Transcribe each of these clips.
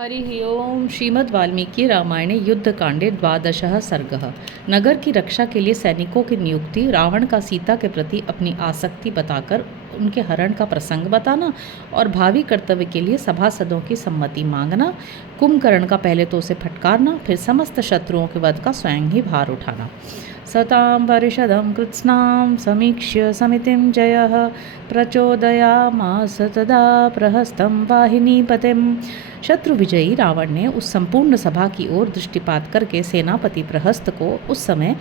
हरिः ओम श्रीमद् वाल्मीकि रामायणे युद्धकांडे द्वादशः सर्गः। नगर की रक्षा के लिए सैनिकों की नियुक्ति, रावण का सीता के प्रति अपनी आसक्ति बताकर उनके हरण का प्रसंग बताना और भावी कर्तव्य के लिए सभासदों की सम्मति मांगना, कुंभकर्ण का पहले तो उसे फटकारना, फिर समस्त शत्रुओं के वध का स्वयं ही भार उठाना। सतां परिषदं कृत्स्नां समीक्ष्य समितिं जयः प्रचोदयामास तदा प्रहस्तं वाहिनीपतिम्। शत्रु विजयी रावण ने उस संपूर्ण सभा की ओर दृष्टिपात करके सेनापति प्रहस्त को उस समय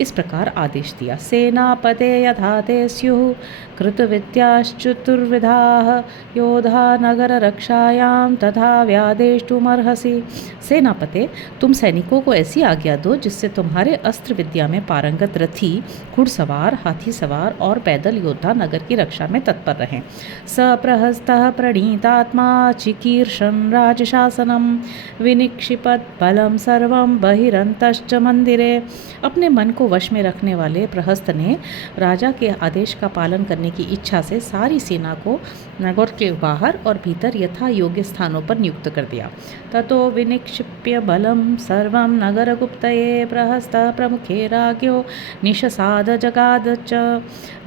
इस प्रकार आदेश दिया। सेनापते यथा ते स्युः कृतविद्याश्चतुर्विधाः योधा नगर रक्षायां तथा व्यादेष्टुमर्हसि। सेनापते, तुम सैनिकों को ऐसी आज्ञा दो जिससे तुम्हारे अस्त्र विद्या में पारंगत रथी, घुड़सवार, हाथी सवार और पैदल योद्धा नगर की रक्षा में तत्पर रहें। सप्रहस्तः प्रणीतात्मा चिकीर्षन् राजशासनम विनिक्षिपत बलम सर्वम बहिरंतश्च मंदिरे। अपने मन को वश में रखने वाले प्रहस्त ने राजा के आदेश का पालन करने की इच्छा से सारी सेना को नगर के बाहर और भीतर यथा योग्य स्थानों पर नियुक्त कर दिया। ततो विनिक्षिप्य बलम सर्वम नगरगुप्तये प्रहस्तः प्रमुखे राज्ञो निशसाद जगाद च।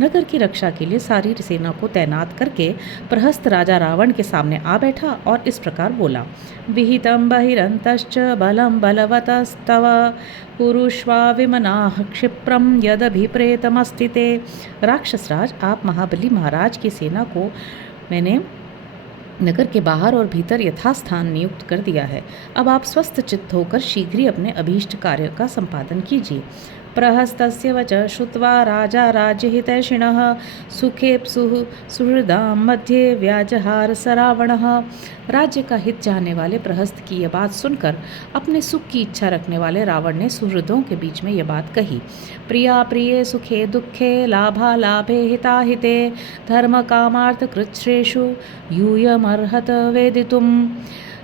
नगर की रक्षा के लिए सारी सेना को तैनात करके प्रहस्त राजा रावण के सामने आ बैठा और इस प्रकार बोला। विहितं बहिरंतश्च बलं बलवतस्तव पुरुष्वा विमनाः क्षिप्रं यदभिप्रेतमस्ति ते। राक्षसराज, आप महाबली महाराज की सेना को मैंने नगर के बाहर और भीतर यथास्थान नियुक्त कर दिया है। अब आप स्वस्थ चित्त होकर शीघ्र ही अपने अभीष्ट कार्य का संपादन कीजिए। प्रहस्तस्य वच श्रुत्वा राजा राज्यहितैषिणः सुखेप्सुः सुहृदां मध्ये व्याजहार स रावणः। राज्य का हित चाहने वाले प्रहस्त की यह बात सुनकर अपने सुख की इच्छा रखने वाले रावण ने सुहृदों के बीच में यह बात कही। प्रिया प्रिये सुखे दुखे लाभा लाभे हिता हिते धर्म कामार्थ कृच्छ्रेषु यूयमर्हत वेदितुम्।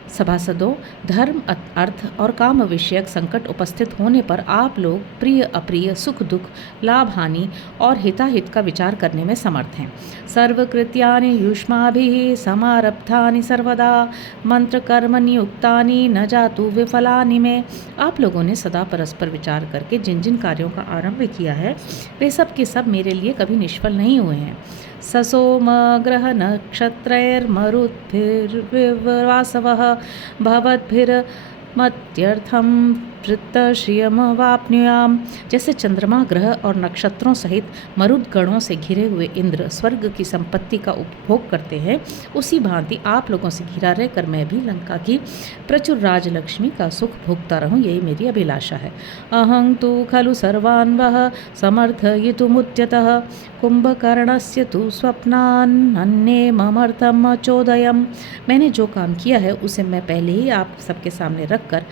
सभासदों, धर्म, अर्थ और काम विषयक संकट उपस्थित होने पर आप लोग प्रिय अप्रिय, सुख दुख, लाभ हानि और हिताहित का विचार करने में समर्थ हैं। सर्वकृत्यानि युष्माभिः समारब्धानि सर्वदा मंत्र कर्म नियुक्तानि न जातु विफलानि में। आप लोगों ने सदा परस्पर विचार करके जिन जिन कार्यों का आरंभ किया है वे सब के सब मेरे लिए कभी निष्फल नहीं हुए हैं। ससोम ग्रह नक्षत्रैर्मरुद्भिर्वासवः भवद्भिर्मत्यर्थं वृत्तश्रियमवाप्नुयाम्। जैसे चंद्रमा, ग्रह और नक्षत्रों सहित मरुद गणों से घिरे हुए इंद्र स्वर्ग की संपत्ति का उपभोग करते हैं, उसी भांति आप लोगों से घिरा रहकर मैं भी लंका की प्रचुर राजलक्ष्मी का सुख भोगता रहूं, यही मेरी अभिलाषा है। अहं तु खलु सर्वान्वः समर्थयितुमुद्यतः कुंभकर्णस्य तु स्वप्नान्ये ममर्थम चोदयम्। मैंने जो काम किया है उसे मैं पहले ही आप सबके सामने रखकर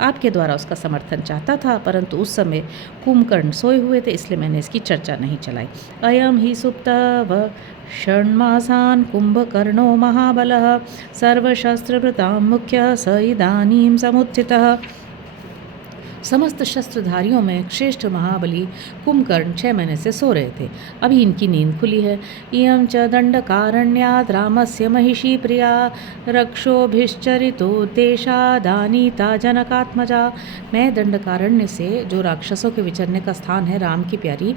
आपके द्वारा उसका समर्थन चाहता था, परंतु उस समय कुंभकर्ण सोए हुए थे, इसलिए मैंने इसकी चर्चा नहीं चलाई। अयम ही सुप्तः षण्मासान् कुंभकर्णो महाबलः सर्वशस्त्रभृतां मुख्यः स इदानीं समुत्थितः। समस्त शस्त्रधारियों में श्रेष्ठ महाबली कुंभकर्ण 6 महीने से सो रहे थे, अभी इनकी नींद खुली है। इयं च दंडकारण्यात् रामस्य महिषी प्रिया रक्षोभिश्चरितो देशादानीता जनकात्मजा। मैं दंडकारण्य से, जो राक्षसों के विचरने का स्थान है, राम की प्यारी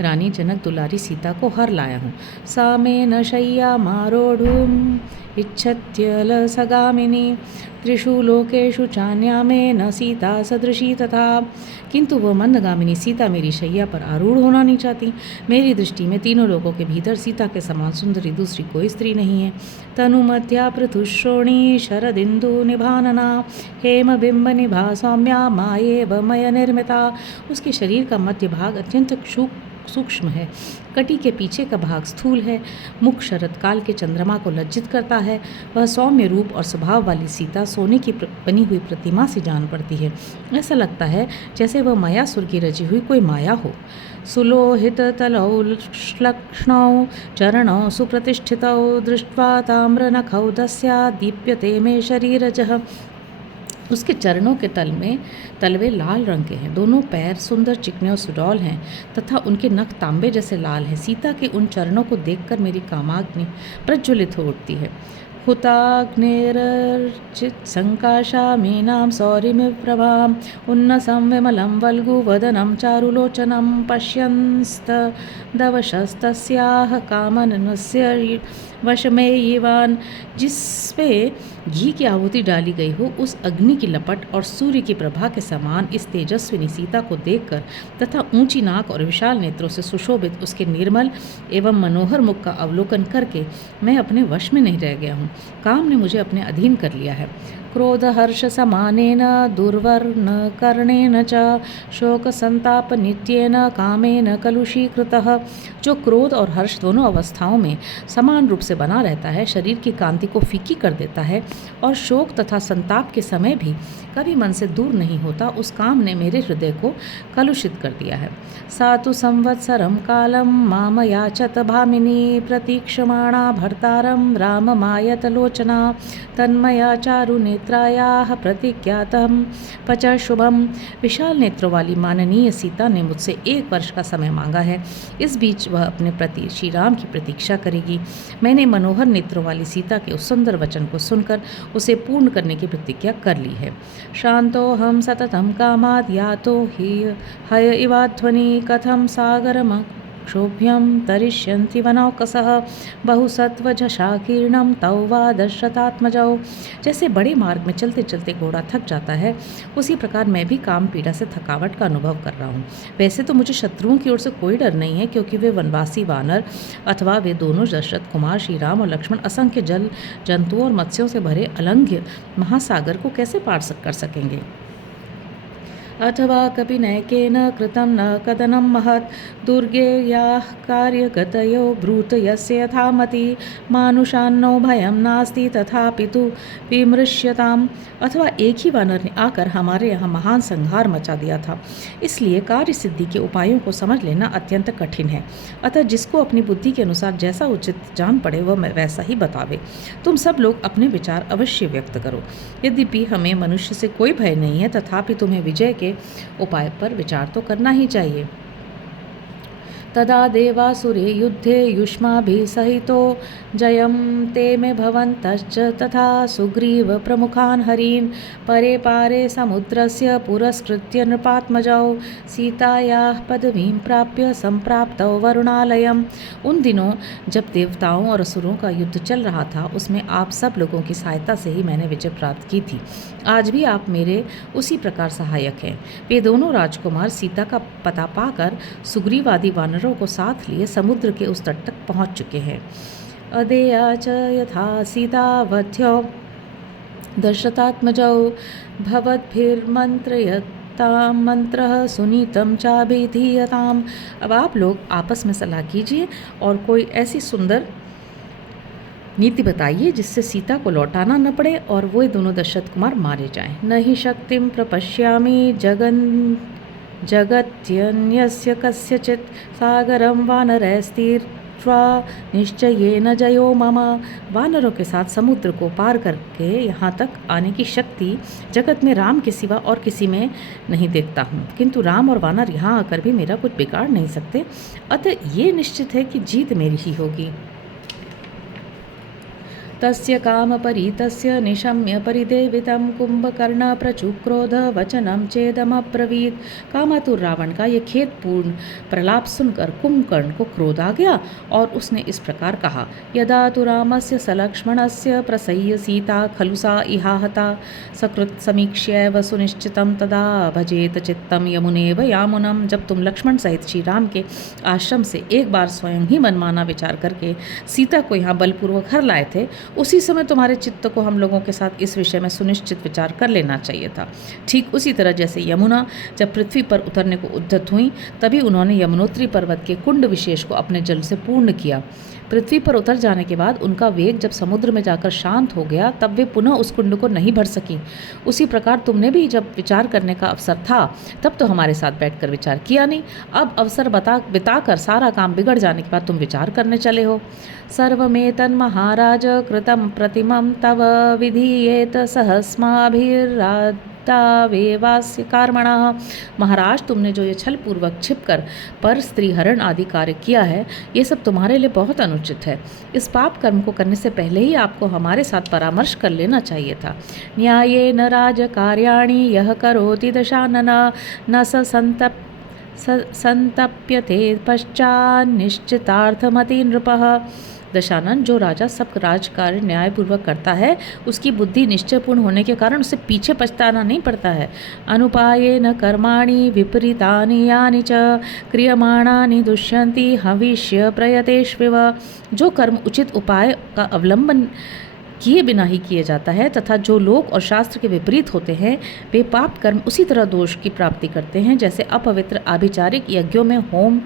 रानी जनक दुलारी सीता को हर लाया हूँ। सा मेन शय्या मारोढ़ुम् इच्छत्यलसगामिनी त्रिषु लोकेषु चान्या में न सीता सदृशी तथा। किंतु वह मंदगामिनी सीता मेरी शैया पर आरूढ़ होना नहीं चाहती। मेरी दृष्टि में तीनों लोगों के भीतर सीता के समान सुंदरी दूसरी कोई स्त्री नहीं है। तनुमध्या पृथुश्रोणी शरदिंदु निभानना हेम बिंब निभा सौम्या मायेव मय निर्मिता। उसके शरीर का मध्य भाग अत्यंत सूक्ष्म है, कटी के पीछे का भाग स्थूल है, मुख शरद काल के चंद्रमा को लज्जित करता है। वह सौम्य रूप और स्वभाव वाली सीता सोने की बनी हुई प्रतिमा से जान पड़ती है। ऐसा लगता है जैसे वह मायासुर की रची हुई कोई माया हो। सुलोहित तलौ श्लक्ष्णौ चरणौ सुप्रतिष्ठितौ दृष्ट्वा ताम्र नखौ दस्या दीप्यते मे शरीरजः। उसके चरणों के तलवे लाल रंग के हैं, दोनों पैर सुंदर चिकने और सुडौल हैं तथा उनके नख तांबे जैसे लाल हैं। सीता के उन चरणों को देखकर मेरी कामाग्नि प्रज्वलित हो उठती है। हुताग्नेरर्चित् सङ्काशामीनां सौरिमिव प्रभाम् उन्नसं विमलं वल्गुवदनं चारुलोचनं पश्यंस्तदवशस्तस्याः कामनस्य वश में यीवान। जिसपे घी की आहुति डाली गई हो उस अग्नि की लपट और सूर्य की प्रभा के समान इस तेजस्विनी सीता को देखकर तथा ऊंची नाक और विशाल नेत्रों से सुशोभित उसके निर्मल एवं मनोहर मुख का अवलोकन करके मैं अपने वश में नहीं रह गया हूँ। काम ने मुझे अपने अधीन कर लिया है। क्रोध हर्ष समानेन दुर्वर्ण कर्णेन च शोक संताप नित्येन कामेन कलुषीकृतः। जो क्रोध और हर्ष दोनों अवस्थाओं में समान रूप से बना रहता है, शरीर की कांति को फीकी कर देता है और शोक तथा संताप के समय भी कभी मन से दूर नहीं होता, उस काम ने मेरे हृदय को कलुषित कर दिया है। सातु संवत्सरम कालम माम याचत भामिनी प्रतीक्षमाणा भर्तारम राम मायत लोचना तन्मया चारु नेत्रायाः प्रतिज्ञातम पच शुभम। विशाल नेत्रों वाली माननीय सीता ने मुझसे 1 वर्ष का समय मांगा है। इस बीच वह अपने प्रति श्री राम की प्रतीक्षा करेगी। मैंने मनोहर नेत्रों वाली सीता के उस सुंदर वचन को सुनकर उसे पूर्ण करने की प्रतिज्ञा कर ली है। शांतो हम सततम कामाद यातो ही हय इवाध्वनि कथम सागरम क्षोभ्यम तरिष्यन्ति वनौकसः बहुसत्वझशाकीर्णं तौ वा दशरथात्मजौ। जैसे बड़े मार्ग में चलते चलते घोड़ा थक जाता है, उसी प्रकार मैं भी काम पीड़ा से थकावट का अनुभव कर रहा हूँ। वैसे तो मुझे शत्रुओं की ओर से कोई डर नहीं है, क्योंकि वे वनवासी वानर अथवा वे दोनों दशरथ कुमार श्री राम और लक्ष्मण असंख्य जल जंतुओं और मत्स्यों से भरे अलंघ्य महासागर को कैसे पार कर सकेंगे। अथवा कपिनयकेन कृतं न कदनं महत् दुर्गे याः कार्यगतयो ब्रूत यस्य यथा मति मानुषान्नो भयं नास्ति तथापि तु विमृश्यताम्। अथवा एक ही वानर ने आकर हमारे यहाँ महान संहार मचा दिया था, इसलिए कार्य सिद्धि के उपायों को समझ लेना अत्यंत कठिन है। अतः जिसको अपनी बुद्धि के अनुसार जैसा उचित जान पड़े वह वैसा ही बतावे। तुम सब लोग अपने विचार अवश्य व्यक्त करो। यद्यपि हमें मनुष्य से कोई भय नहीं है, तथापि तुम्हें विजय के उपाय पर विचार तो करना ही चाहिए। तदा देवासुरे युद्धे युष्माभिः सहितो जयं ते मे भवन्तश्च तथा सुग्रीव प्रमुखान् हरीन् परे पारे समुद्रस्य पुरस्कृत्य नृपात्मजौ सीतायाः पदवीं प्राप्य संप्राप्तौ वरुणालयम्। उन दिनों जब देवताओं और असुरों का युद्ध चल रहा था, उसमें आप सब लोगों की सहायता से ही मैंने विजय प्राप्त की थी। आज भी आप मेरे उसी प्रकार सहायक हैं। वे दोनों राजकुमार सीता का पता पाकर सुग्रीव आदि वानरों को साथ लिए समुद्र के उस तट तक पहुंच चुके हैं। अदेया च यथा सीता वध्यो दशरथात्मजौ भवद्भिर्मन्त्रयतां मंत्रः सुनीतं चाभिधीयताम्। अब आप लोग आपस में सलाह कीजिए और कोई ऐसी सुंदर नीति बताइए जिससे सीता को लौटाना न पड़े और वो दोनों दशरथ कुमार मारे जाएं। न ही शक्तिं प्रपश्यामि जगत्यन्यस्य कस्यचित् सागरं वानरैस्तीर्त्वा निश्चयेन जयो मम। वानरों के साथ समुद्र को पार करके यहाँ तक आने की शक्ति जगत में राम के सिवा और किसी में नहीं देखता हूँ, किंतु राम और वानर यहाँ आकर भी मेरा कुछ बिगाड़ नहीं सकते। अतः ये निश्चित है कि जीत मेरी ही होगी। तस्य कामपरीतस्य निशम्य परिदेवितं कुंभकर्ण प्रचुक्रोध वचनम चेदमब्रवीत। कामातुर रावण का ये खेदपूर्ण प्रलाप सुनकर कुंभकर्ण को क्रोध आ गया और उसने इस प्रकार कहा। यदा तु रामस्य सलक्ष्मणस्य प्रसह्य सीता खलु सा इहाहता सकृत समीक्ष्यैव सुनिश्चितं तदा भजेत चित्तं यमुनेव यामुनम। जब तुम लक्ष्मण सहित श्री राम के आश्रम से एक बार स्वयं ही मनमाना विचार करके सीता को यहाँ बलपूर्वक हर लाए थे, उसी समय तुम्हारे चित्त को हम लोगों के साथ इस विषय में सुनिश्चित विचार कर लेना चाहिए था। ठीक उसी तरह जैसे यमुना जब पृथ्वी पर उतरने को उद्यत हुई, तभी उन्होंने यमुनोत्री पर्वत के कुंड विशेष को अपने जल से पूर्ण किया। पृथ्वी पर उतर जाने के बाद उनका वेग जब समुद्र में जाकर शांत हो गया, तब वे पुनः उस कुंड को नहीं भर सकी। उसी प्रकार तुमने भी जब विचार करने का अवसर था, तब तो हमारे साथ बैठकर विचार किया नहीं। अब अवसर बिताकर सारा काम बिगड़ जाने के बाद तुम विचार करने चले हो। सर्वमेतन् महाराज कृत तं प्रतिमं तव विधीयेत सहस्माभिरादावेवास्य कर्मणः। महाराज, तुमने जो ये छल पूर्वक छिपकर पर स्त्री हरण आदि कार्य किया है, ये सब तुम्हारे लिए बहुत अनुचित है। इस पाप कर्म को करने से पहले ही आपको हमारे साथ परामर्श कर लेना चाहिए था। न्यायेन राजकार्याणि यः करोति दशानन न स संतप्यते पश्चान्निश्चितार्थमति नृपः। दशानन, जो राजा सब राजकार्य न्यायपूर्वक करता है, उसकी बुद्धि निश्चयपूर्ण होने के कारण उसे पीछे पछताना नहीं पड़ता है। अनुपायेन कर्माणि विपरीतानि यानि च क्रियमाणानि दुष्यन्ति हविष्य प्रयतेष्विव। जो कर्म उचित उपाय का अवलंबन किए बिना ही किए जाता है तथा जो लोक और शास्त्र के विपरीत होते हैं, वे पाप कर्म उसी तरह दोष की प्राप्ति करते हैं जैसे अपवित्र आभिचारिक यज्ञों में होम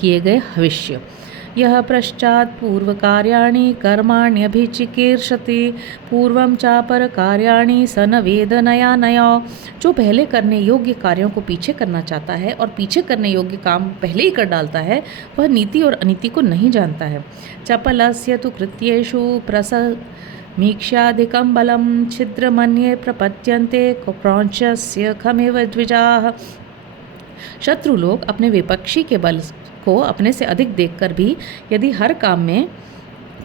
किए गए हविष्य। यह पश्चात पूर्व कार्याणि कर्माण्यभिचिकीर्षति पूर्वं चापर कार्याणि सन वेदनया नया। जो पहले करने योग्य कार्यों को पीछे करना चाहता है और पीछे करने योग्य काम पहले ही कर डालता है, वह नीति और अनीति को नहीं जानता है। चपलस्य तु कृत्येषु मीक्षाधिकं बलं छिद्रमन्ये प्रपद्यन्ते क्रौंचस्य खमेव द्विजाः। शत्रु लोग अपने विपक्षी के बल को अपने से अधिक देखकर भी यदि हर काम में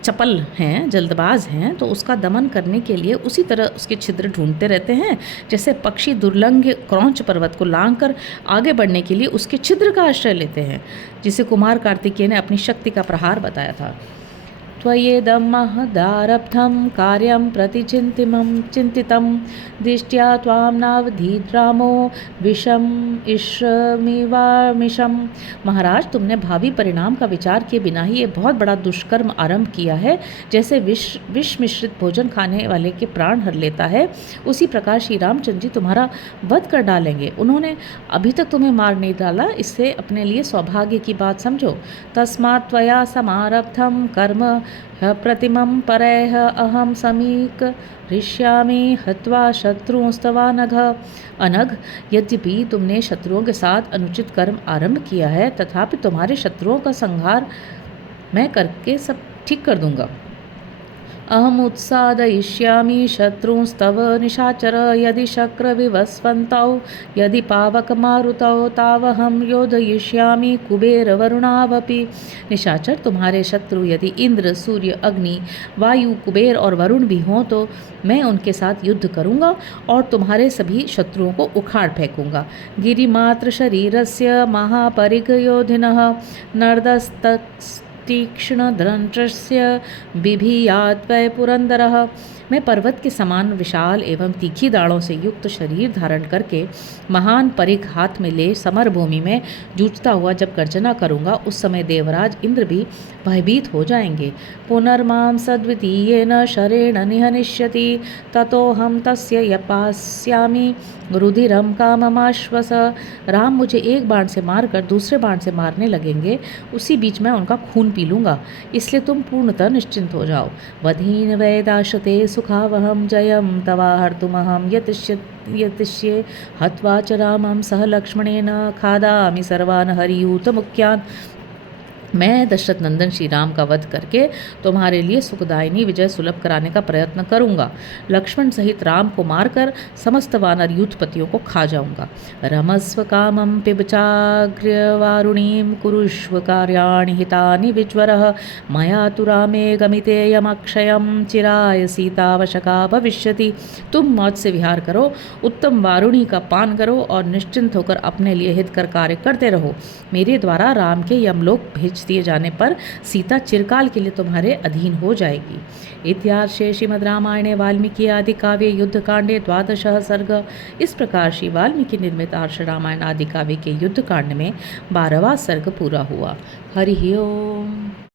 चपल हैं, जल्दबाज हैं, तो उसका दमन करने के लिए उसी तरह उसके छिद्र ढूंढते रहते हैं जैसे पक्षी दुर्लंघ क्रौंच पर्वत को लांघकर आगे बढ़ने के लिए उसके छिद्र का आश्रय लेते हैं, जिसे कुमार कार्तिकेय ने अपनी शक्ति का प्रहार बताया था। त्वयेदं महदारब्धं कार्यं प्रति चिन्तितं दृष्ट्या त्वां नावधीत् रामो विषम ईश्वमिवामिषम्। महाराज, तुमने भावी परिणाम का विचार किए बिना ही ये बहुत बड़ा दुष्कर्म आरंभ किया है। जैसे विष मिश्रित भोजन खाने वाले के प्राण हर लेता है, उसी प्रकार श्री रामचंद्र जी तुम्हारा वध कर डालेंगे। उन्होंने अभी तक तुम्हें मार नहीं डाला, इससे अपने लिए सौभाग्य की बात समझो। तस्मात् त्वया समारब्धं कर्म प्रतिमं परैः अहं समीकरिष्यामि हत्वा शत्रुंस्तवानघ। अनघ, यद्यपि तुमने शत्रुओं के साथ अनुचित कर्म आरंभ किया है, तथापि तुम्हारे शत्रुओं का संहार मैं करके सब ठीक कर दूंगा। अहम उत्सादयिष्यामि शत्रुंस्तव निशाचर यदि शक्र विवस्वन्तौ यदि पावक मारुतौ तावहम योधयिष्यामि कुबेर वरुणावपि। निशाचर, तुम्हारे शत्रु यदि इंद्र, सूर्य, अग्नि, वायु, कुबेर और वरुण भी हों तो मैं उनके साथ युद्ध करूंगा और तुम्हारे सभी शत्रुओं को उखाड़ फेंकूंगा। गिरिमात्र शरीरस्य महापरिग योधिनः नर्दस्तस् तीक्ष्ण धनंजस्य बिभियात्वय पुरंदरः। मैं पर्वत के समान विशाल एवं तीखी दाढ़ों से युक्त शरीर धारण करके महान परिघ हाथ में ले समरभूमि में जूझता हुआ जब गर्जना करूंगा, उस समय देवराज इंद्र भी भयभीत हो जाएंगे। पुनर्मां सद्वितीयेन शरेण निहनिष्यति ततो हम तस्य यपास्यामि रुधिरम काममाश्वस। राम मुझे एक बाण से मारकर दूसरे बाण से मारने लगेंगे, उसी बीच मैं उनका खून पी लूँगा, इसलिए तुम पूर्णतः निश्चिंत हो जाओ। वधीन वैदाशते सुखावहम जयम तवा हर्तुमहम यतिष्ये हत्वा च रामं सह लक्ष्मणेन खादामि सर्वान् हरियूत मुख्यान्। मैं दशरथ नंदन श्री राम का वध करके तुम्हारे लिए सुखदायिनी विजय सुलभ कराने का प्रयत्न करूंगा। लक्ष्मण सहित राम को मारकर समस्त वानर यूथपतियों को खा जाऊंगा। रमस्व कामं पिबचाग्र्यवारुणीं कुरुष्व कार्याणि हितानि विज्वरः मया तु रामे गमितेयमक्षयं चिराय सीतावशका भविष्यति। तुम मौज से विहार करो, उत्तम वारुणी का पान करो और निश्चिंत होकर अपने लिए हितकर कार्य करते रहो। मेरे द्वारा राम के यमलोक भेज दिए जाने पर सीता चिरकाल के लिए तुम्हारे अधीन हो जाएगी। इत्यार्षे श्रीमद् रामायणे वाल्मीकि आदि काव्ये युद्धकांडे 12 सर्ग। इस प्रकार श्री वाल्मीकि निर्मित आर्ष रामायण आदि काव्य के युद्धकांड में 12वां सर्ग पूरा हुआ। हरि ओम।